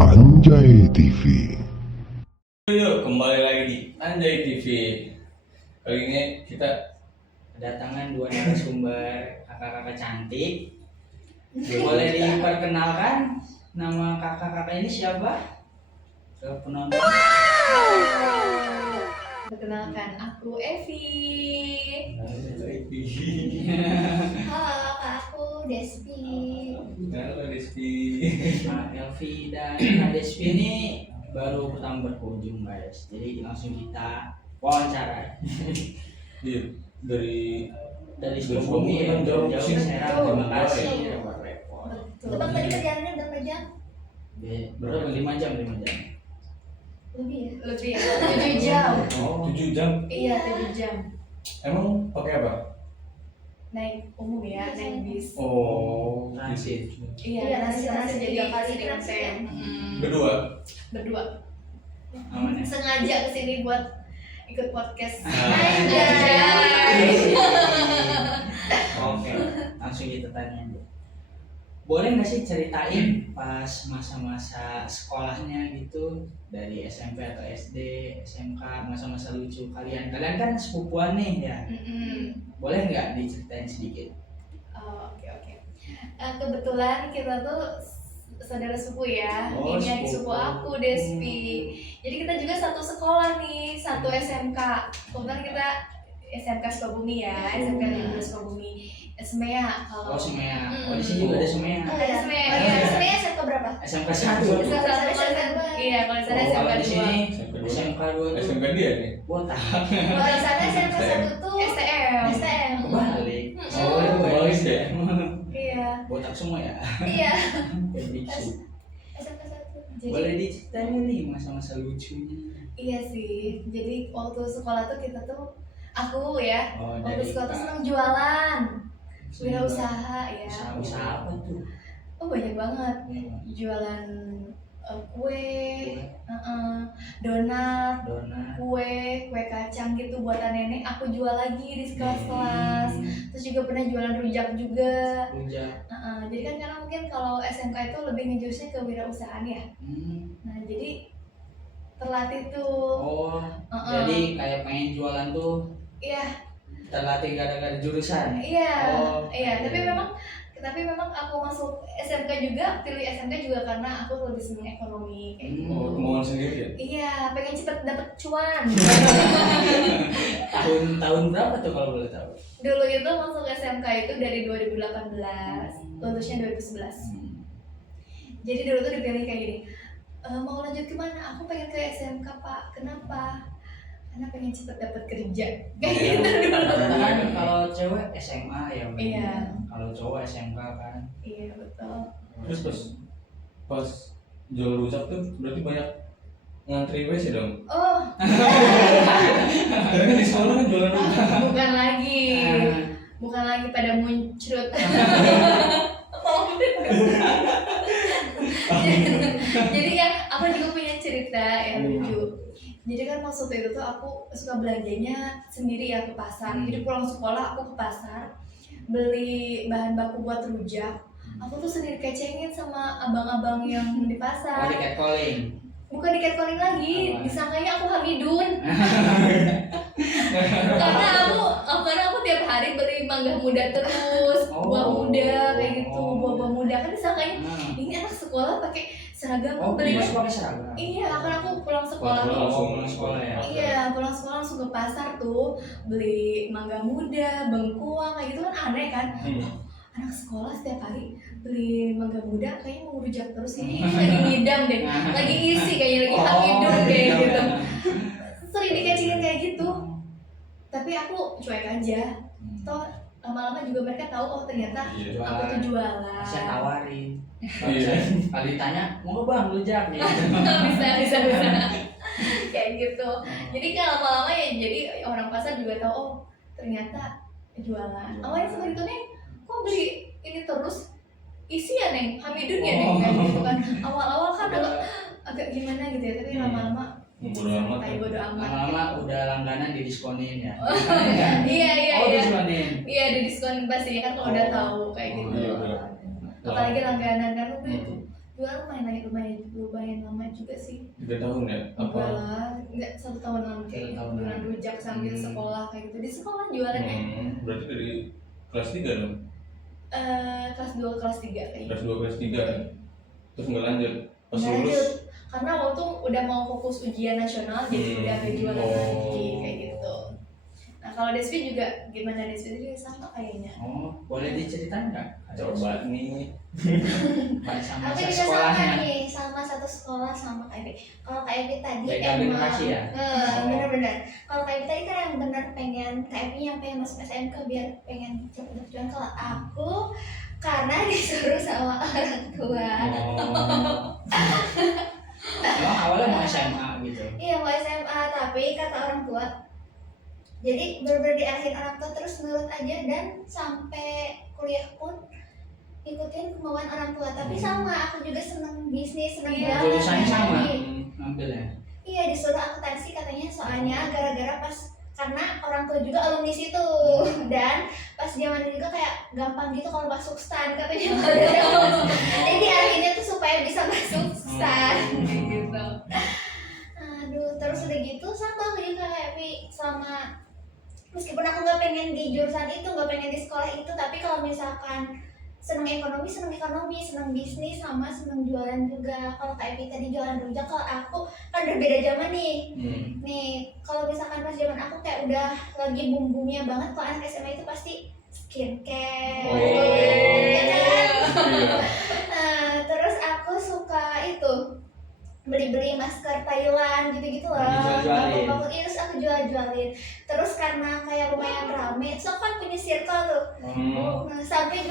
Anjay TV. Yuk kembali lagi di Anjay TV. Kali ini kita kedatangan dua narasumber kakak-kakak cantik. Boleh diperkenalkan nama kakak-kakak ini siapa? Ke penonton. Perkenalkan, aku Evi. Halo, aku Despi. Halo Rizky. Nah, Elvi dan Kak Despi ini baru pertama berkunjung guys. Jadi langsung kita wawancara. Iya, dari Dari Sukabumi, Sukabumi ya, jauh jauh sini. Serang. Terima kasih Betul. ya buat repot. Tebak tadi perjalanannya berapa jam? Berapa? 5 jam. Lebih ya? Lebih ya, 7 jam. Oh, 7 jam. Iya, 7 jam. Emang pakai apa? Naik umum ya, naik bis. Oh, Transit. Iya, transit jadi kali kesini transit ya? Berdua. berdua. Aman ya? Sengaja kesini buat ikut podcast. Oke, langsung kita tanya aja. Boleh nggak sih ceritain pas masa-masa sekolahnya gitu dari SMP atau SD, SMK, masa-masa lucu kalian? Kalian kan sepupuan nih ya. Boleh nggak diceritain sedikit? Oh, oke. Kebetulan kita tuh saudara sepupu ya. Oh, Ini adik sepupu. sepupu aku, Despi. Jadi kita juga satu sekolah nih, satu SMK. Kebetulan kita SMK Sukabumi ya, SMK Negeri Sukabumi. SMEA Oh, kalau Semea. Oh, di sini juga ada Semea. ada SMEA. Oh, Iya. iya, sebenarnya SMK berapa? SMK 1. SMK Satu. satu. Iya, kalau di sana Oh, SMK kalau di 2. sini SMK 2. SMK 2 tuh SMK dia nih. botak. Kalau di sana SMK 1 tuh STM. STM. Kebalik. Oh, kebalik ya. Iya. Botak semua ya. Iya. Prediksi. SMK 1. Jadi Boleh diceritain nih masa-masa lucunya. iya sih. Jadi waktu sekolah tuh kita tuh aku ya, Oh, waktu dari sekolah tuh Kak. senang jualan, wirausaha ya. Usaha apa tuh? Oh banyak banget. Jualan kue, donat, Donat. kue kacang gitu buatan nenek. Aku jual lagi di kelas-kelas. Terus juga pernah jualan rujak juga. Rujak. Jadi kan karena mungkin kalau SMK itu lebih ngejurusnya ke wirausahaan ya. Nah jadi terlatih tuh. Oh, jadi kayak pengen jualan tuh Iya, terlatih gara-gara jurusan. iya, Oh, iya. iya. Tapi memang aku masuk SMK juga, pilih SMK juga karena aku lebih senang ekonomi kayak gitu. Oh, kemauan sendiri ya? Iya, pengen cepet dapet cuan. Tahun berapa tuh kalau boleh tahu? Dulu itu masuk SMK itu dari 2018, lulusnya 2011. Jadi dulu tuh dipilih kayak gini, mau lanjut kemana? Aku pengen ke SMK Pak. Kenapa? Karena pengen cepet dapet kerja. Kayak gitu dulu. Kan kalau cewek SMA ya. Mbak. Iya. Kalau cowok SMK kan. Iya betul. Terus pas jual rujak tuh berarti banyak ngantri WC dong. Oh, Karena kan di sekolah kan jualan rujak. bukan lagi pada muncrat. Jadi ya aku juga punya cerita yang lucu. Jadi kan maksud itu tuh aku suka belanjanya sendiri ya ke pasar. Jadi pulang sekolah aku ke pasar beli bahan baku buat rujak. Aku tuh sendiri kecengin sama abang-abang yang di Oh, pasar. di catcalling. Bukan di catcalling lagi, Apa? disangkanya aku Hamidun. karena aku tiap hari beli mangga muda terus, buah Oh. muda kayak gitu, buah-buah muda kan disangkanya ini anak sekolah pakai seragam Oh, beli. masih pakai seragam. Iya, kan aku pulang sekolah Pulang tuh. langsung sekolah ya. Iya, pulang sekolah langsung ke pasar tuh beli mangga muda, bengkuang kayak gitu kan aneh kan. Anak sekolah setiap hari beli mangga muda kayaknya mau rujak terus ini lagi ngidam deh, lagi isi kayaknya lagi hamidun kayak iya, gitu. iya. Sering dikecilin kayak gitu. Tapi aku cuek aja. Toh lama-lama juga mereka tahu oh ternyata Iya. aku tuh jualan. Saya tawarin. Iya. Kalau ditanya, mau nggak bang rujak nih? bisa kayak gitu. Jadi kan lama-lama ya jadi orang pasar juga tahu oh ternyata jualan. Awalnya seperti itu nih, kok beli ini terus isi ya neng, Hamidun ya neng kayak gitu kan. Awal-awal kan agak gimana gitu ya, tapi lama-lama Bodo amat. kayak bodo amat. Lama-lama udah langganan didiskonin ya. Iya Oh, diskonin. iya didiskonin pasti kan kalau udah tahu kayak Oh, gitu. iya, bener. apalagi langganan kan jualan lumayan lama juga sih. 3 tahun ya? Enggak lah, enggak 1 tahun lama kayak 1 tahun jualan lama. rujak sambil sekolah kayak gitu. Di sekolah jualannya Berarti dari kelas 3 dong? kelas 2 kelas 3 kayak Kelas gitu. 2 kelas 3 terus nggak lanjut? Pas Nggak lulus? lanjut. Karena waktu udah mau fokus ujian nasional jadi udah gak jualan lagi kayak gitu. Nah kalau Desvi juga gimana? Desvi juga sama kayaknya. Oh, boleh diceritain nggak? Coba nih. Sama Aku juga sama sekolahnya. nih, sama satu sekolah sama Kak Evi. Kalau Kak Evi tadi Beda generasi ya? bener-bener. Kalau Kak Evi tadi kan yang benar pengen Kak Evi yang pengen masuk SMK biar pengen cepet tujuan. Kalau aku karena disuruh sama orang tua. Emang awalnya mau SMA gitu. Iya mau SMA tapi kata orang tua. Jadi bener-bener diarahin orang tua terus nurut aja dan sampai kuliah pun ikutin kemauan orang tua. Tapi sama aku juga seneng bisnis, seneng Iya, jualan. Jurusannya sama Jadi, ngambilnya. iya disuruh akuntansi katanya soalnya gara-gara pas karena orang tua juga alumni situ dan pas zaman juga kayak gampang gitu kalau masuk stan katanya. Jadi akhirnya tuh supaya bisa masuk stan kayak gitu. Aduh terus udah gitu sama aku juga kayak Vi sama meskipun aku nggak pengen di jurusan itu nggak pengen di sekolah itu tapi kalau misalkan seneng ekonomi seneng bisnis sama seneng jualan juga. Kalau kayak Evi tadi jualan rujak, kalau aku kan udah beda zaman nih. Nih kalau misalkan pas zaman aku kayak udah lagi boom-boomnya banget kalau anak SMA itu pasti skincare ya kan. Nah, terus aku suka itu beli-beli masker Thailand gitu-gitu lah. Dijual-jualin. Iya, terus aku jual-jualin. Terus karena kayak lumayan rame, so kan punya circle tuh. Nah, sampai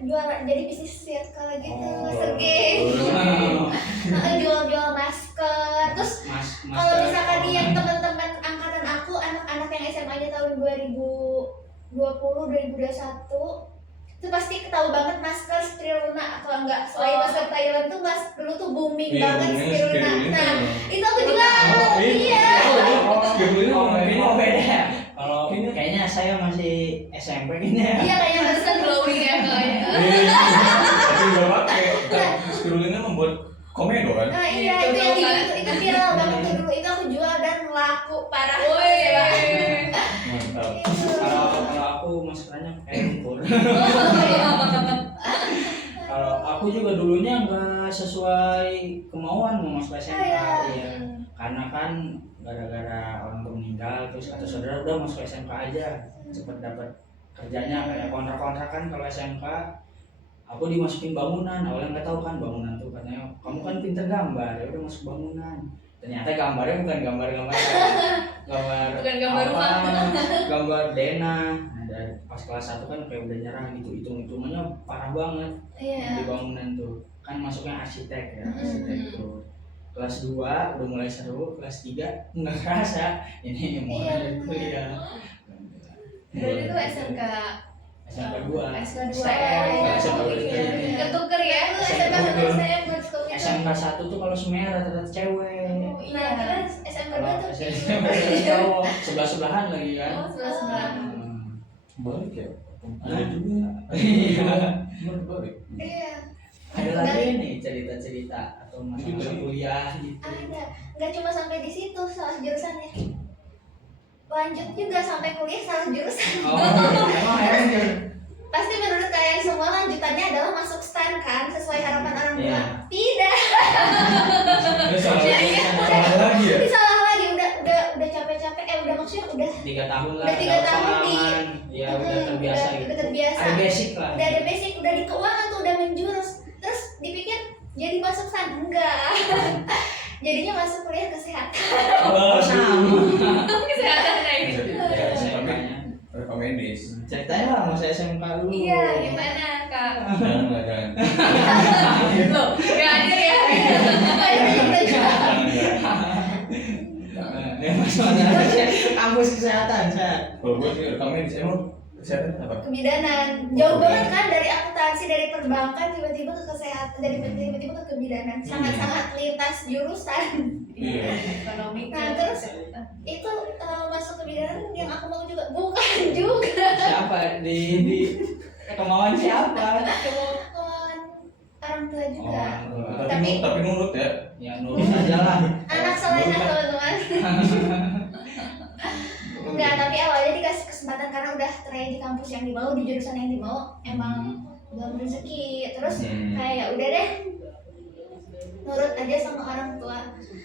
jualan jadi bisnis circle gitu, sergei. Jual-jual masker. Terus kalau misalkan nih yang teman-teman angkatan aku, anak-anak yang SMA-nya tahun 2021 itu pasti ketahui banget masker Spirulina atau enggak selain masker Thailand tuh dulu tuh booming banget Spirulina. Nah itu aku jual. Iya. Oh, beda ya? Kalau kayaknya saya masih SMP gini ya. Iya kayaknya Harus kan glowing ya kayaknya. Tapi nggak pakai. Spirulina membuat komedo kan? Nah iya itu yang itu viral banget tuh dulu itu aku jual dan laku parah. Mantap. Kalau aku maskernya kayak lumpur. Kalau aku juga dulunya nggak sesuai kemauan mau masuk SMK, ya. Karena kan gara-gara orang tua meninggal terus kata saudara udah masuk SMK aja cepet dapat kerjanya kayak kontrak-kontrakan. Kalau SMK aku dimasukin bangunan, awalnya nggak tahu kan bangunan tuh katanya kamu kan pinter gambar ya udah masuk bangunan. Ternyata gambarnya bukan gambar Bukan gambar rumah. gambar denah. Nah, dari pas kelas 1 kan kayak udah nyerah gitu, hitung-hitungannya parah banget. Iya. Di bangunan tuh kan masuknya arsitek ya, arsitektur. Kelas 2 udah mulai seru, kelas 3 nggak kerasa ini mau Iya. kuliah. Berarti itu SMK SMK 2 SMK 2. SMK 2 Ketuker ya. Itu SMK sama saya buat sekolah. SMK 1 tuh kalau semua rata-rata cewek. Nah kita SMK 2 Kalau tuh SMK cowok sebelah-sebelahan lagi kan. Oh, sebelah-sebelahan. Balik ya? Ada juga. Iya. Balik. iya. Ada lagi nih cerita-cerita atau masa-masa kuliah gitu. Ada, nggak cuma sampai di situ salah jurusannya. Lanjut juga sampai kuliah salah jurusan. Oh, emang ya. Pasti menurut kalian semua lanjutannya adalah masuk stan kan sesuai harapan orang tua. Iya. Tidak. Ini salah lagi ya? Ini salah lagi udah capek-capek udah maksudnya udah 3 tahun lah. Udah 3 dapat tahun di- pengalaman. Ya udah terbiasa gitu. udah terbiasa. Ada basic lah. Udah ada basic, udah di keuangan tuh udah menjurus. Terus dipikir jadi masuk stan enggak. Jadinya masuk kuliah kesehatan. Oh, sama. Kesehatan kayak gitu. Ya, Tapi SMK-nya. rekomendis. Ceritanya lah masa SMK dulu. Iya, gimana Kak? Jangan lah, jangan. Loh, gak hadir ya? Ya masalah kampus kesehatan saya. Kalau gue sih rekomendis emang kesehatan apa? Kebidanan jauh banget kan dari akuntansi dari perbankan tiba-tiba ke kesehatan dari tiba-tiba ke kebidanan sangat-sangat lintas jurusan. Iya. Ekonomi. Nah, terus itu masuk kebidanan yang aku mau juga bukan juga Siapa di kemauan siapa? kemauan enggak. Tapi nurut ya. Ya nurut aja lah. Anak soleha teman-teman. Enggak, tapi awalnya dikasih kesempatan karena udah try di kampus yang dimau, di jurusan yang dimau, emang belum rezeki. Terus kayak udah deh, nurut aja sama orang tua.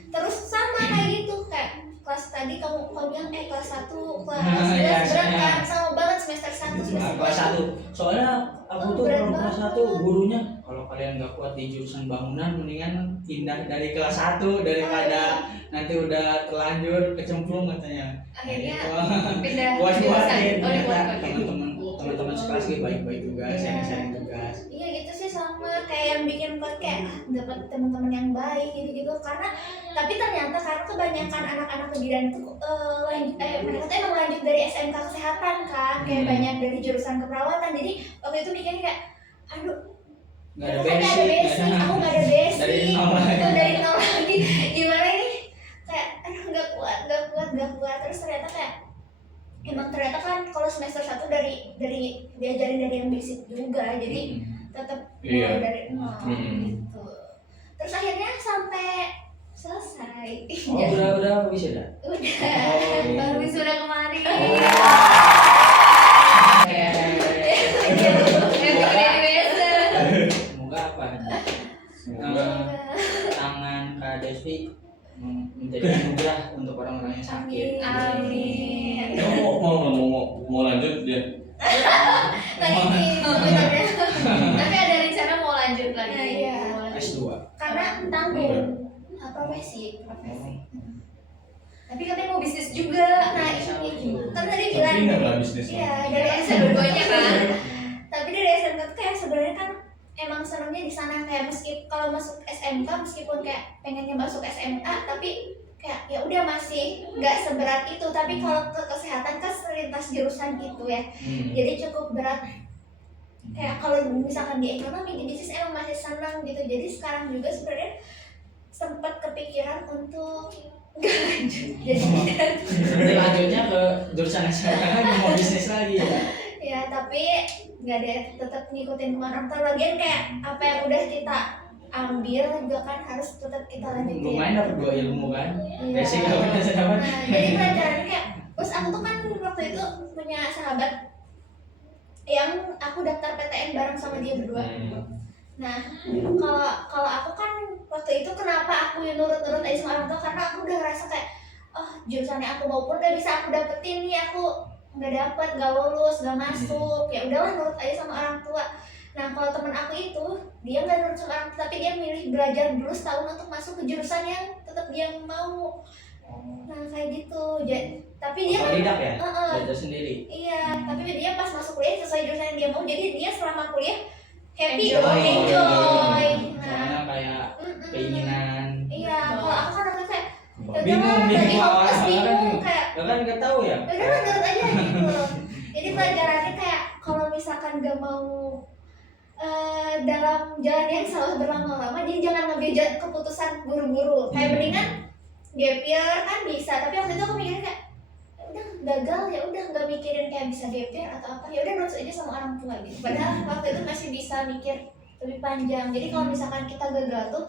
Terus sama kayak gitu, kayak kelas tadi kamu bilang kelas 1, kelas 11 berat kan, sama banget semester 1, semester Kelas 1. Soalnya aku tuh berat kalau kelas banget. 1 gurunya kalau kalian nggak kuat di jurusan bangunan mendingan pindah dari kelas 1 daripada nanti udah terlanjur kecemplung katanya. Akhirnya Gitu. pindah Kuat-kuatin jurusan. ternyata teman-teman sekelas gue baik-baik juga, sharing-sharing tugas. Iya gitu sih, sama kayak yang bikin kuat kayak dapat teman-teman yang baik gitu karena tapi ternyata karena kebanyakan anak-anak kebidanan itu mereka tuh emang lanjut dari SMK kesehatan kan, kayak banyak dari jurusan keperawatan. Jadi waktu itu mikirnya kayak aduh Nggak ada ternyata basic, basic, aku nggak ada basic Dari nol lagi. itu dari nol lagi, gimana ini kayak aduh nggak kuat. Terus ternyata kayak emang ternyata kan kalau semester 1 dari diajarin dari yang basic juga, jadi tetap Iya. dari nol gitu. Terus akhirnya sampai selesai. Oh, udah bisa dah. Udah Baru wisuda kemarin. Semoga apa? Tangan Kak Devi menjadi anugerah untuk orang-orang yang sakit. Amin. Kamu mau lanjut dia? Lagi sebenarnya Tapi ada rencana mau lanjut lagi. Nah, iya. Mau lanjut. S2. karena tanggung profesi. Tapi katanya mau bisnis juga. Nah ini kan tadi Tapi bilang pindah lah bisnisnya. iya dari SMK Dua-duanya kan. tapi dari SMK tuh kayak sebenarnya kan emang senangnya di sana, kayak kalau masuk SMK meskipun kayak pengennya masuk SMA tapi kayak ya udah masih nggak seberat itu. Tapi kalau ke kesehatan kan lintas jurusan gitu ya, jadi cukup berat. Kayak kalau misalkan di ekonomi, di bisnis emang masih senang gitu. Jadi sekarang juga sebenarnya sempat kepikiran untuk nggak lanjut. Jadi lanjutnya ke jurusan SMK kan mau bisnis lagi ya. Ya tapi nggak deh, tetap ngikutin kemana orang lagian kayak apa yang udah kita ambil juga kan harus tetap kita lanjutin. Lumayan dapat 2 ilmu kan. Iya. Basic apa bisa dapat. Nah, jadi pelajarannya kayak terus aku tuh kan waktu itu punya sahabat yang aku daftar PTN bareng sama dia berdua. Nah, kalau aku kan waktu itu kenapa aku nurut-nurut aja sama orang tua, karena aku udah ngerasa kayak oh jurusannya aku mau pun gak bisa aku dapetin nih, aku nggak dapet, nggak lulus, nggak masuk, ya udahlah nurut aja sama orang tua. Nah kalau temen aku itu dia nggak nurut sama orang tua, tapi dia milih belajar dulu setahun untuk masuk ke jurusan yang tetap dia mau. Nah kayak gitu, tapi dia kan Otodidak ya? Belajar sendiri. iya, tapi dia pas masuk kuliah sesuai jurusan yang dia mau, jadi dia selama kuliah happy Enjoy. dong, enjoy. Nah, Soalnya kayak keinginan. iya, kalau aku kan waktu itu kayak Bingung lagi hopeless, awalnya bingung kayak kan nggak tahu ya. udah lah nurut aja gitu. Jadi pelajarannya kayak kalau misalkan gak mau dalam jalan yang salah berlama-lama, jadi jangan ngambil keputusan buru-buru. Kayak mendingan gap year kan bisa, tapi waktu itu aku mikirnya kayak udah gagal ya udah nggak mikirin kayak bisa gap year atau apa, ya udah nurut aja sama orang tua gitu. Padahal waktu itu masih bisa mikir lebih panjang. Jadi kalau misalkan kita gagal tuh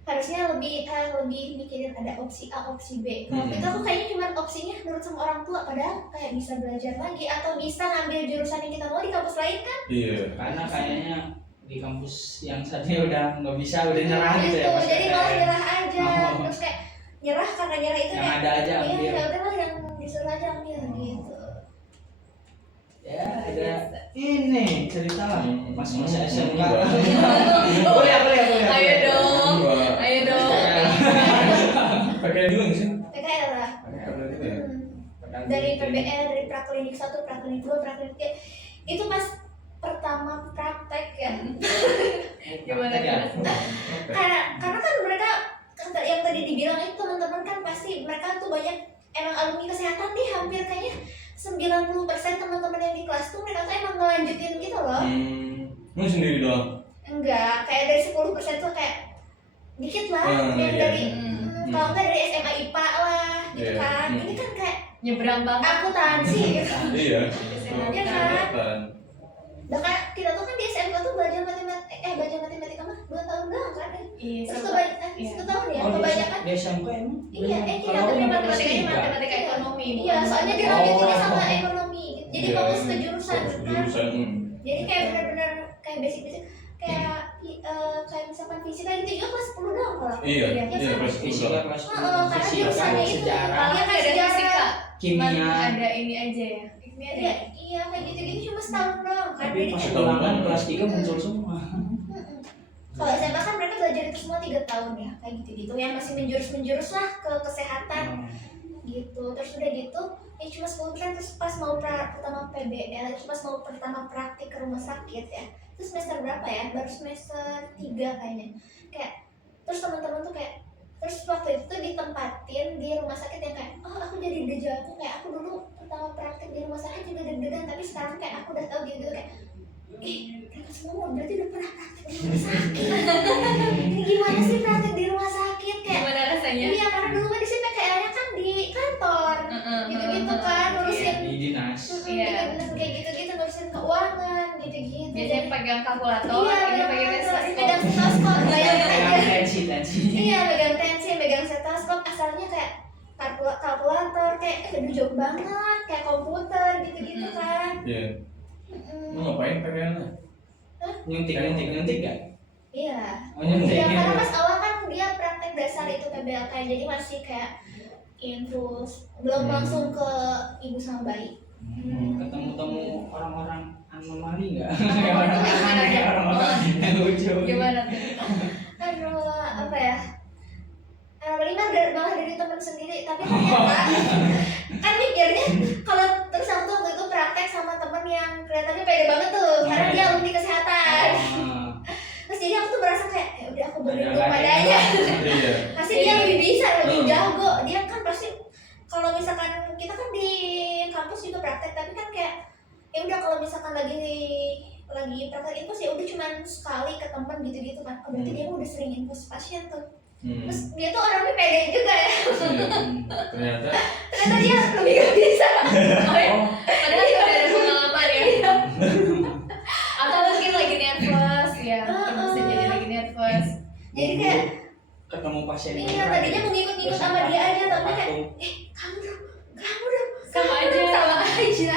harusnya lebih mikirin ada opsi A, opsi B. Kalau itu aku kayaknya cuma opsinya nurut sama orang tua, padahal kayak bisa belajar lagi atau bisa ngambil jurusan yang kita mau di kampus lain kan. Iya. Karena kayaknya di kampus yang satunya udah nggak bisa, udah nyerah gitu ya. pas Jadi malah PTN. nyerah aja. Oh. Terus kayak nyerah karena nyerah itu Yang kayak ada aja iya ambil. ya udahlah yang disuruh aja ambil gitu. Ya ada ini cerita lah masa-masa SMK. Enggak. Boleh. Ayo dong. Ayo dong. Pakai dulu nggak sih? PKL lah. Pakai gitu ya. Dari PBL, dari praklinik 1, praklinik 2, praklinik 3 itu pas pertama praktek ya. Gimana, Karena kan mereka yang tadi dibilang itu teman-teman kan pasti mereka tuh banyak emang alumni kesehatan deh, hampir kayaknya 90% teman-teman yang di kelas tuh mereka tuh emang ngelanjutin gitu loh. Lu sendiri doang? Enggak, kayak dari 10% tuh kayak dikit lah yang iya. dari kalau enggak dari SMA IPA lah gitu Iya. kan. Ini kan kayak Nyebrang banget. akuntansi gitu. Iya. Iya kan? Bahkan kita tuh kan di SMK tuh belajar matematika mah 2 tahun doang kan ya. Iya, Terus sama. kebanyakan Iya. 1 tahun ya, Oh, kebanyakan. di SMK emang? Iya, Kalau kita aku tapi cuma kelas Matematikanya tiga. matematika ekonomi. Iya, bukan soalnya matematika. dilanjutinnya Oh. sama ekonomi. Jadi Iya, fokus ke jurusan fokus ke kan. jurusan. Jadi kayak benar-benar kayak basic-basic kayak kayak misalkan fisika gitu juga kelas 10 doang kalau. Iya, Iya, iya kan? kelas Fisika 10. kelas Karena fisika, jurusannya itu sejarah, kalian Kan ada fisika. Cuman kimia. ada ini aja ya. Ini ada. Iya, iya kayak gitu-gitu cuma setahun doang kan. Tapi Jadi pas kayak- ulangan kelas 3 muncul semua. Kalau SMA kan mereka belajar itu semua 3 tahun ya, kayak gitu-gitu. Yang masih menjurus lah ke kesehatan gitu. Terus udah gitu, ya cuma 10%. Terus pas mau pertama PBL, pas mau pertama praktik ke rumah sakit ya. Terus semester berapa ya? Baru semester 3 kayaknya. Kayak terus teman-teman tuh kayak terus waktu itu tuh ditempatin di rumah sakit yang kayak oh aku jadi deja vu, kayak aku dulu pertama praktik di rumah sakit juga deg-degan, tapi sekarang kayak aku udah tahu gitu kayak mereka semua berarti udah pernah praktik di rumah sakit. Ini gimana sih praktik di rumah sakit kayak Gimana rasanya? iya karena dulu kan di sini PKL-nya kan di kantor gitu-gitu kan ngurusin Di dinas. Iya. kayak gitu-gitu ngurusin keuangan gitu-gitu. Biasanya pegang kalkulator, iya ini pegang ini stetoskop. pegang stetoskop bayangin aja. Yang tensi. Iya megang tensi, megang stetoskop, asalnya kayak kalkulator kayak aduh jauh banget kayak komputer gitu-gitu kan. Iya. Lu ngapain PPL-nya? Nyuntik gak? Iya. Oh nyuntik. Iya karena pas awal kan dia praktek dasar itu PBLK, jadi masih kayak infus, belum langsung ke ibu sama bayi. Ketemu orang-orang anomali nggak? Gimana? Orang-orang yang lucu. Gimana tuh? Aduh apa ya? Anomali mah malah dari teman sendiri, tapi ternyata kan mikirnya kalau terus aku tuh waktu itu praktek sama temen yang kelihatannya pede banget tuh, karena dia alumni kesehatan. Terus jadi aku tuh merasa kayak ya udah aku beruntung padanya. Iya. Pasti dia lebih bisa, lebih jago. Dia kan pasti kalau misalkan kita kan di kampus juga praktek, tapi kan kayak ya udah kalau misalkan lagi praktek infus ya udah cuman sekali ke temen gitu-gitu kan. Oh, berarti dia udah sering infus pasien tuh. Terus dia tuh orangnya pede juga ya. Ternyata Ternyata dia lebih gak bisa. Oh ya, padahal juga udah ada pengalaman ya. Atau mungkin lagi nervous ya, mungkin bisa jadi lagi nervous. Jadi kayak ketemu pasien iya tadinya mau ngikut-ngikut sama dia aja, tapi kayak kamu dong Sama aja. sama aja.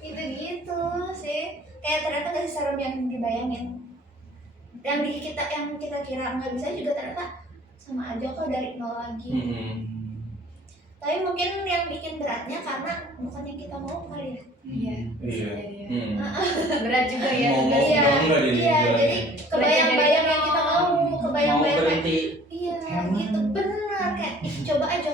Gitu-gitu sih. Kayak ternyata gak seserem yang dibayangin. Yang kita kira nggak bisa juga ternyata sama aja kok dari nol lagi. Tapi mungkin yang bikin beratnya karena bukan yang kita mau kali ya. Iya. iya. Berat juga ya. Mau tugas. Iya, enggak jadi iya, jalan. jadi kebayang-bayang yang kita mau, mau kebayang-bayang kayak berhenti. iya Emang. gitu benar kayak ih, coba aja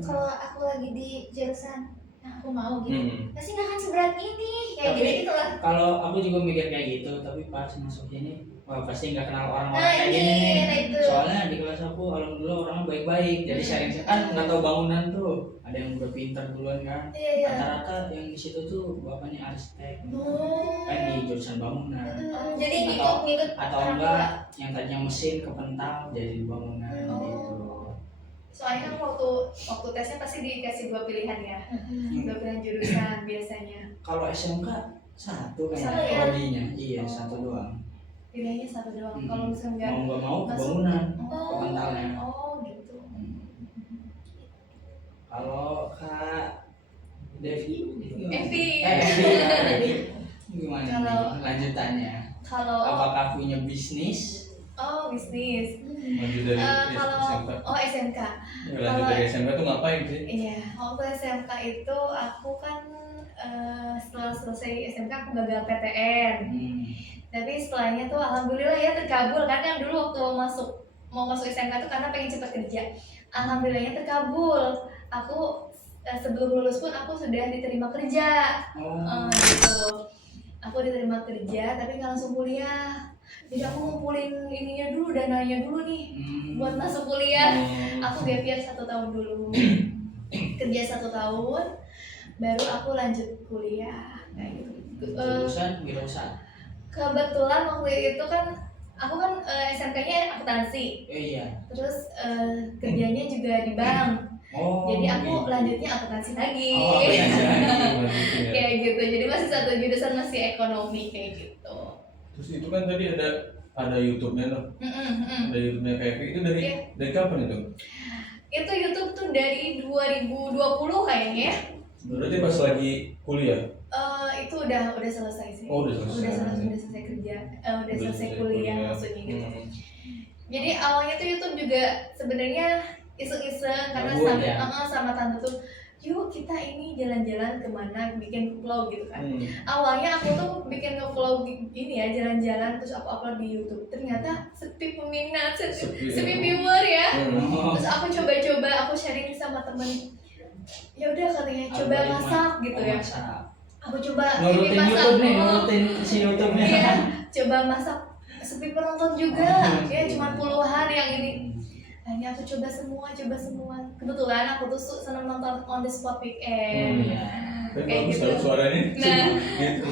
kalau aku lagi di jurusan yang aku mau gitu. Pasti nggak akan seberat ini kayak Tapi- gitu lah. Kalau aku juga mikir kayak gitu, tapi pas masuk ini, wah pasti nggak kenal orang-orang Nah kayak ini gini nih. nah itu. Soalnya di kelas aku alhamdulillah orangnya baik-baik, jadi sharing kan nggak tahu bangunan tuh, ada yang udah pintar duluan kan. Iya iya. Rata-rata yang di situ tuh bapaknya arsitek, Oh. kan di jurusan bangunan. Jadi Atau- ngikut Atau orang enggak yang tadinya mesin ke pental jadi di bangunan Oh. gitu. Soalnya kan waktu tesnya pasti dikasih 2 pilihan ya. 2 pilihan jurusan biasanya. Kalau SMK satu Satu kayaknya ya? prodinya, iya satu doang. Pilihannya 1 doang. Hmm. Kalau misalnya Mau nggak mau ke masuk- bangunan, ke Oh. pentalnya. Oh gitu. Kalau Kak Devi, Evi. Devi, gimana Kalau- nih lanjutannya? Kalau Apakah punya bisnis? bisnis. Lanjut dari Kalau SMK. SMK. Lanjut dari SMK tuh ngapain sih? Iya, waktu SMK itu aku kan setelah selesai SMK aku gagal PTN. Tapi setelahnya tuh alhamdulillah ya terkabul kan dulu waktu mau masuk SMK tuh karena pengen cepat kerja. Alhamdulillahnya terkabul. Aku sebelum lulus pun aku sudah diterima kerja. Oh, Gitu. Aku diterima kerja tapi nggak langsung kuliah. Jadi aku ngumpulin ininya dulu, dananya dulu nih buat masuk kuliah. Aku gap year 1 tahun dulu. Kerja 1 tahun baru aku lanjut kuliah kayak gitu. jurusan wirausaha. Kebetulan waktu itu kan aku kan SMK-nya akuntansi, Iya. terus kerjanya juga di bank. Oh, Jadi aku gitu. lanjutnya akuntansi lagi. Oh, akuntansi lagi. Kayak gitu. Jadi masih satu jurusan, masih ekonomi kayak gitu. Terus itu kan tadi ada YouTube-nya loh. Ada YouTube-nya kayak itu Iya. dari kapan itu? Itu YouTube tuh dari 2020 kayaknya ya. Berarti pas lagi kuliah. Itu udah selesai sih. Oh, udah selesai. Udah selesai kerja. Udah selesai kuliah maksudnya gitu. Hmm. Jadi awalnya tuh YouTube juga sebenarnya iseng-iseng karena Gabung, sama, ya? sama tante tuh, yuk kita ini jalan-jalan kemana bikin vlog gitu kan. Hmm. Awalnya aku tuh bikin vlog gini ya, jalan-jalan terus aku upload di YouTube. Ternyata sepi peminat, sepi viewer ya. Hmm. Terus aku coba-coba, aku sharing sama temen. Ya udah katanya coba masak gitu ya. Masak. Aku coba Nurutin masak. YouTube nih, Oh, nurutin si YouTube-nya. iya, coba masak, sepi penonton juga. Ya cuma puluhan yang ini. Akhirnya aku coba semua. Kebetulan aku tuh seneng nonton On The Spot Weekend. Iya. Tapi Kayak bagus gitu. kalau suaranya. Nah, Gitu.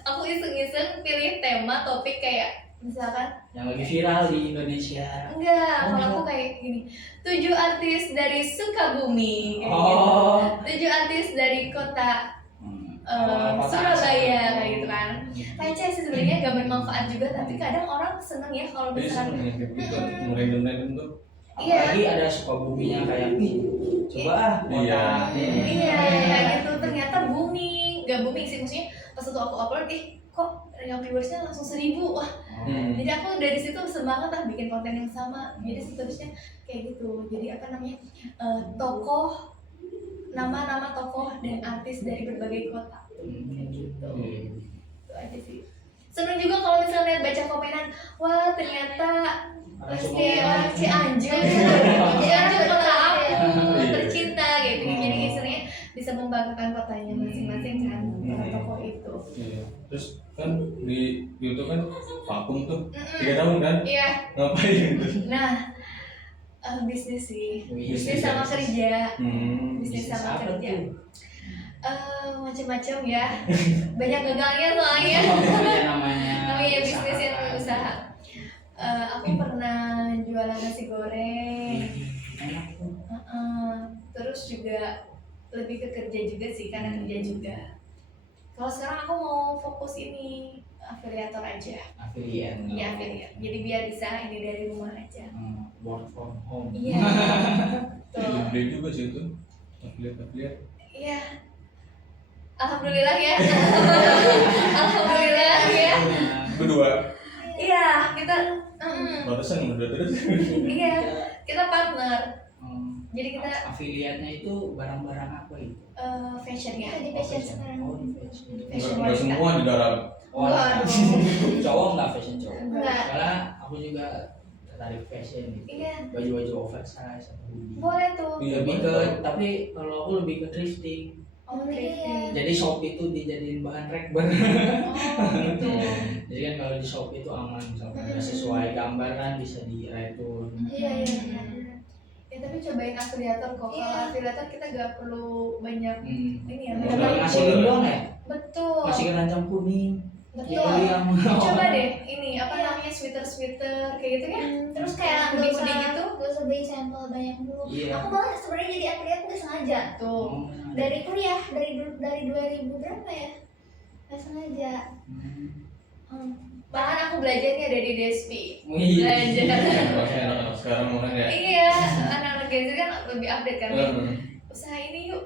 aku iseng-iseng pilih tema topik kayak misalkan Yang lagi viral di Indonesia. enggak, Oh, kalau aku enggak. kayak gini, 7 artis dari Sukabumi kayak gitu. Oh. 7 artis dari kota Kota Surabaya asal. kayak gitu kan. Receh sih sebenarnya, gak bermanfaat juga, tapi kadang orang seneng ya kalau Jadi misalkan seneng ya kayak gitu. Random tuh. Iya. Apalagi ada Sukabuminya kayak, "Ih, coba ah Iya. iya kayak gitu, ternyata booming. Gak booming sih, maksudnya pas waktu aku upload, kok yang viewersnya langsung 1000. Wah, Hmm. jadi aku dari situ semangat lah bikin konten yang sama. Jadi seterusnya kayak gitu. Jadi apa namanya, tokoh, nama-nama tokoh dan artis dari berbagai kota kayak gitu. Itu aja sih. Seneng juga kalau misalnya baca komenan, wah ternyata Cianjur kota aku tercinta gitu. Jadi istilahnya bisa membanggakan kotanya masing-masing kan, para tokoh itu. Iya. Terus kan di YouTube kan vakum tuh 3 tahun kan? Iya. Ngapain tuh? Nah, bisnis sih. Bisnis Bisnis sama ya? kerja. Hmm. Bisnis Bisnis sama apa kerja. tuh? Macam-macam ya. Banyak gagalnya soalnya. Namanya Namanya bisnis yang usaha. usaha. Aku pernah jualan nasi goreng. Enak tuh. Terus juga lebih ke kerja juga sih, karena kerja juga. Kalau sekarang aku mau fokus ini afiliator aja. Afiliat. Iya, afiliat. Jadi biar bisa ini dari rumah aja. Work from home. Iya. Tuh. Gede juga sih itu. Affiliate. Iya. Alhamdulillah ya. Alhamdulillah ya. Berdua. Iya, kita Batasan udah terus. iya, kita partner. Jadi kita Afiliatnya itu barang-barang apa itu? fashionnya. Di fashion sekarang. Oh, di fashion. Fashion Enggak semua di dalam. Oh, Waduh. cowok nggak fashion cowok? Enggak. Karena aku juga tertarik fashion gitu. Iya, Baju-baju oversize atau hoodie. boleh tuh. Iya, Lebih ke, betul. tapi kalau aku lebih ke thrifting. Oh, Iya. thrifting. Jadi shop itu dijadiin bahan rekber. Oh, gitu. Jadi kan kalau di shop itu aman, misalkan ada sesuai gambar kan bisa di return. Iya. Ya tapi cobain afiliator kok. Kalau Iya. afiliator kita gak perlu banyak ini ya. Modal. Modal ngasih link doang ya? Betul. Ngasih keranjang kuning. Betul. Itu yang Coba deh ini apa Iya. namanya, sweater kayak gitu ya. Terus kayak Hoodie-hoodie gak usah gitu. gak usah beli sampel banyak dulu. Iya. Aku malah sebenarnya jadi affiliate nggak sengaja. Tuh. Dari kuliah dari 2000 berapa ya? Nggak sengaja. Bahkan aku belajarnya dari Despi. Wih. Belajar. Makanya anak-anak sekarang makanya. Iya, anak-anak Gen Z kan lebih update kan. Heeh. Usaha ini yuk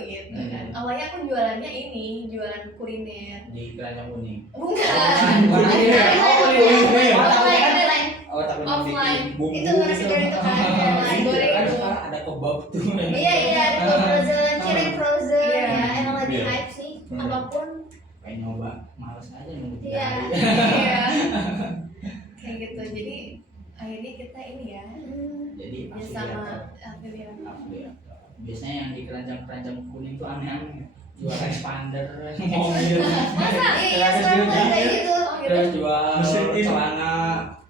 gitu kan. Awalnya aku jualannya ini, jualan kuliner. Di keranjang kuning. Bukan. Offline. Oh, tapi Offline. bikin bumbu Itu nasi goreng itu kan, nasi goreng Kan itu. sekarang ada kebab tuh. Iya itu frozen, cireng frozen Iya. ya emang lagi Iya. hype sih. Hmm. Apapun Pengen nyoba, males aja nunggu 3 Iya. hari. Iya. Kayak gitu. Jadi akhirnya kita ini ya, Jadi ya sama afiliator. afiliator. Biasanya yang di keranjang-keranjang kuning tuh aneh-aneh. Jual expander, mobil. masa iya Terus sekarang juga- udah kayak gitu. Terus jual Mesin ini. celana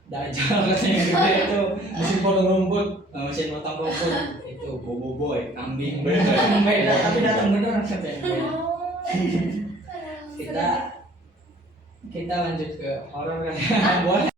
dajal katanya gede itu. Mesin potong rumput. Mesin potong rumput itu boboiboy, kambing. Beda. Beda, tapi datang beneran katanya. Oh. Kita lanjut ke horor kan. Boleh.